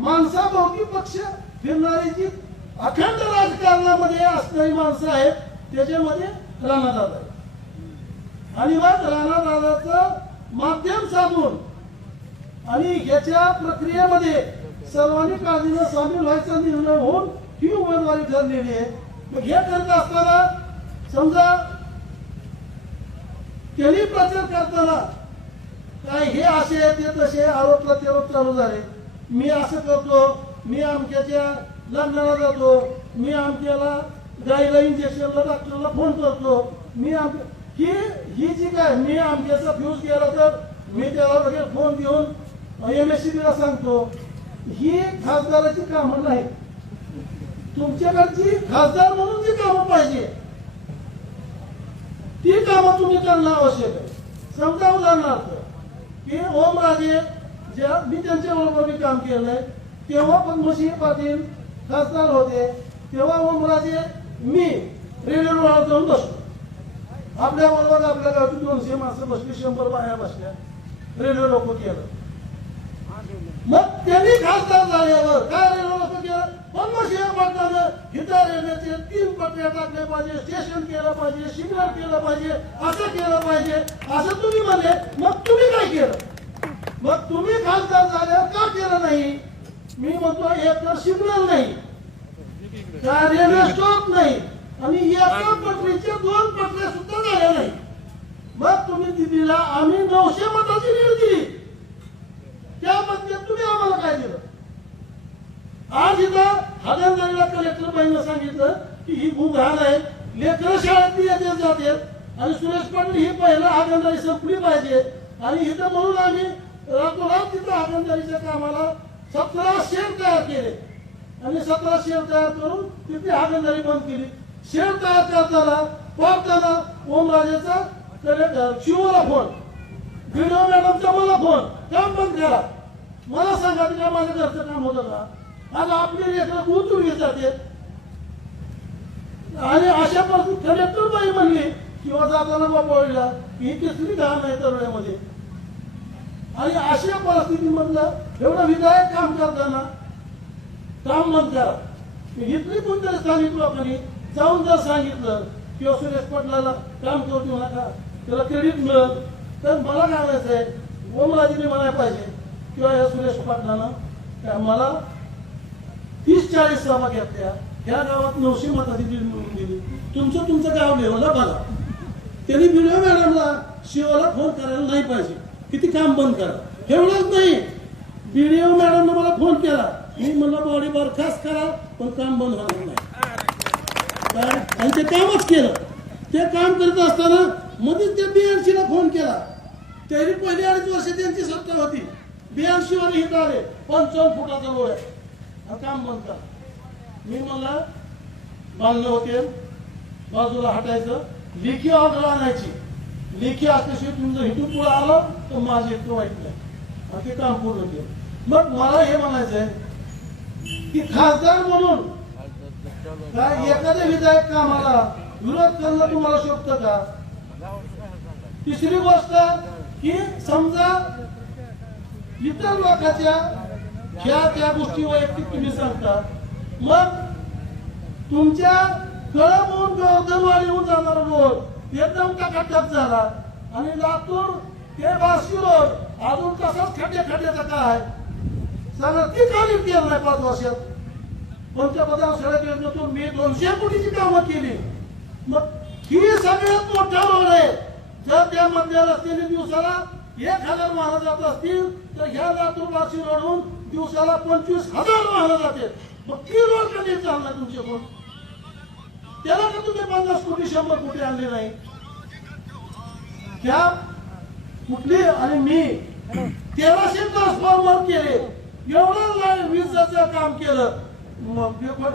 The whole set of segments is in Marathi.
माणसाभोवती पक्ष फिरणारी जी अखंड राजकारणामध्ये असणारी माणसं आहेत त्याच्यामध्ये राणादादा आणि मग राणादादाचं माध्यम साधून आणि याच्या प्रक्रियेमध्ये सर्वांनी काळजीनं सामील व्हायचा निर्णय होऊन ही उमेदवारी ठरलेली आहे. मग हे करत असताना समजा त्यांनी प्रचार करताना काय हे असे ते तसे आरोप प्रत्यारोप चालू झाले. मी असं करतो मी आमच्या लग्नाला जातो मी आमच्याला गाईला इंजेक्शनला डॉक्टरला फोन करतो. मी आम ही ही जी काय मी आमच्याचा फ्यूज केला तर मी त्याला लगेच फोन देऊन एम एस ला सांगतो. ही खासदाराची कामं नाही तुमच्याकडची खासदार म्हणून जी कामं पाहिजे ती कामं तुम्ही करणं आवश्यक आहे. समजा उदाहरणार्थ की हो, ओम राजे ज्या मी त्यांच्या बरोबर मी काम केलंय. तेव्हा पद्मसिंह पाटील खासदार होते. तेव्हा ओमराजे मी रेल्वेवर जाऊन बसलो. आपल्या बरोबर आपल्या गावातून दोनशे माणसं बसली शंभर बाया बसल्या. रेल्वे लोक केलं. मग त्यांनी खासदार झाल्यावर काय रेल्वे लोक केलं? पद्मसिंह पाटलानं हिता रेल्वेचे तीन पटऱ्या टाकल्या पाहिजे स्टेशन केलं पाहिजे सिग्नल केलं पाहिजे असं केलं पाहिजे. असं तुम्ही म्हणले मग तुम्ही काय केलं? मग तुम्ही खासदार झाल्यावर का केलं नाही? मी म्हणतो एक तर सिग्नल नाही. का रेल्वे स्टॉप नाही. आणि एका पटरीच्या दोन पटरे सुद्धा झाल्या नाही. मग तुम्ही दिदीला आम्ही नऊशे मताची लीड दिली. त्या बदल्यात तुम्ही आम्हाला काय दिलं? आज इथं हादरदारीला कलेक्टर बाईनं सांगितलं की ही खूप घाण आहे. लेकर शाळेत येते जाते आणि सुरेश पाटील ही पहिलं हागणदारी संपली पाहिजे? आणि इथं म्हणून आम्ही तिथं हागणदारीच्या कामाला सतरा शेड तयार केले. आणि सतरा शेड तयार करून तिथे हागणदारी बंद केली. शेड तयार करताना पाहताना ओमराजेचा कले- शिवला फोन. व्हिडिओ मॅडमचा मला फोन. काम बंद करा. मला सांगा की काय घरचं काम होतं का? आज आपली लेकरं गुंतून घेत आणि अशा परिस्थितीत कलेक्टर बाई म्हणली किंवा जाताना बाबा ही कसली घाण आहे तरुणामध्ये आणि अशा परिस्थितीमधलं एवढं विधायक काम करताना काम बंद करा इथली कोणतरी स्थानिक लोकांनी जाऊन जर सांगितलं किंवा सुरेश पटलाला काम करू देऊ नका त्याला क्रेडिट मिळत तर मला काय म्हणायचं आहे ओमराजीने म्हणायला पाहिजे किंवा या सुरेश पाटलानं मला तीस चाळीस सभा घेतल्या ह्या गावात नऊशे मताची मिळून मिळवून दिली. तुमचं तुमचं गाव लेवला बघा. त्यांनी व्हिडिओ मॅडमला शिवाला फोन करायला नाही पाहिजे. किती काम बंद करा. एवढंच नाही. बी डी ओ मॅडमनं मला फोन केला. मी म्हणलं बॉडी बरखास्त करा पण काम बंद होणार नाही. काय? आणि ते कामच केलं. ते काम करत असताना मध्येच त्या बी ला फोन केला. तरी पहिली अडीच वर्ष त्यांची सत्ता होती. बियाणशी वाले हित आले. पंचावन्न फुटाचा रोड आहे. काम बंद करा. मी मला बांधलं होते. बाजूला हटायचं. लेखी ऑर्डर आणायची. लेखी अतिशय तुमचं जर पुढे आलं तर माझं इतकं वाईट नाही. आणि ते काम पूर्ण केलं. मग मला हे म्हणायचं आहे की खासदार म्हणून काय एखाद्या विधायक कामाला विरोध करणं तुम्हाला शोभत का? तिसरी गोष्ट की समजा इतर लोकांच्या ह्या त्या गोष्टी वैयक्तिक तुम्ही सांगता मग तुमच्या कळमून होऊन जाणार बोल रोड का खड्ड्यात झाला? आणि लातूर ते बार्शी रोड अजून तसाच खड्डे खड्ड्याचा काय? सांगा ती खाली केलं नाही पाच वर्षात. पंतप्रधान सडक योजनेतून मी दोनशे कोटीची कामं केली. मग ही सगळ्यात मोठा रोड आहे. जर त्या मध्य रस्त्याने दिवसाला एक हजार वाहन जात असतील तर ह्या लातूर बार्शी रोडहून दिवसाला पंचवीस हजार वाहन जाते मग ती रोड कधी चालणार तुमच्याकडून? त्याला का तुम्ही पन्नास कोटी शंभर कोटी आणले नाही? त्या कुठली आणि मी तेराशे ट्रान्सफॉर्मर केले. एवढं लाईन वीजाचं काम केलं. मग ते पण-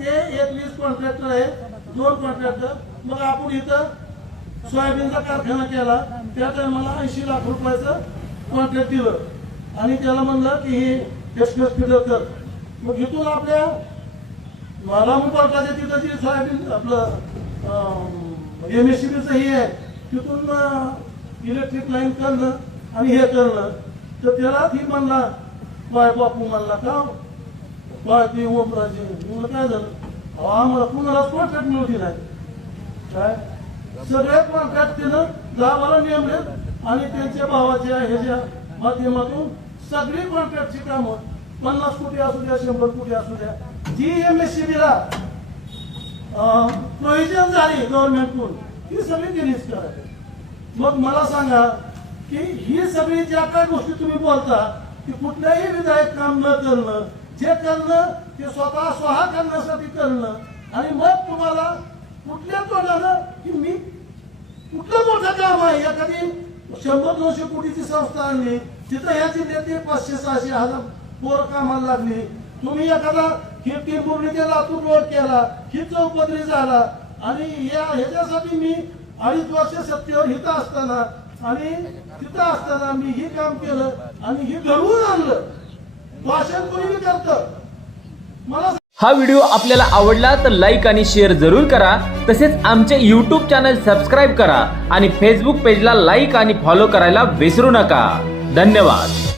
ते एक वीज कॉन्ट्रॅक्टर आहे दोन कॉन्ट्रॅक्टर मग आपण इथं सोयाबीनचा कारखाना केला. त्या टायमाला ऐंशी लाख रुपयाचं कॉन्ट्रॅक्ट दिलं. आणि त्याला म्हणलं की हे एक्सप्रेस फिडर कर मग इथून आपल्या मला मुंबईच्या तिथं जे सोयाबीन आपलं एम एस सी बीचं हे आहे. तिथून इलेक्ट्रिक लाईन करणं आणि हे करणं. तर त्याला ती म्हणला बाय बापू म्हणला का? बाय ते ओमराजे. मी म्हणलं काय झालं? अहो आम्हाला कुणालाच कॉन्ट्रॅक्ट मिळते नाही काय? सगळे कॉन्ट्रॅक्ट तिनं गावाला नेमले आणि त्यांच्या भावाच्या ह्याच्या माध्यमातून सगळी कॉन्ट्रॅक्टची कामं पन्नास कोटी असू द्या शंभर कोटी असू द्या जी एम एस सी बीला प्रोव्हिजन झाली गव्हर्नमेंटकडून ती सगळी रिलीज करायची मग मला सांगा की ही सगळी ज्या काय गोष्टी तुम्ही बोलता की कुठल्याही विधायक काम न करणं जे करणं ते स्वतः स्वहा करण्यासाठी करणं आणि मग तुम्हाला कुठल्या तोंडानं की मी कुठलं मोठं काम आहे? एखादी शंभर दोनशे कोटीची संस्था आणली तिथं ह्याची नेते पाचशे सहाशे हजार पोर कामाला लागली. तुम्ही एखादा ही टिंबुर्णी ते लातूर रोड केला ही चौपदरी झाला. आणि या ह्याच्यासाठी मी अडीच वर्ष सत्तेवर हिथं असताना आणि तिथं असताना मी हे काम केलं आणि हे घडवून आणलं. भाषण कोणी करत? करतं मला हा व्हिडिओ आपल्याला आवडला तर लाईक आणि शेअर जरूर करा. तसेच आमचे यूट्यूब चॅनल सबस्क्राईब करा आणि फेसबुक पेजला लाईक आणि फॉलो करायला विसरू नका. धन्यवाद.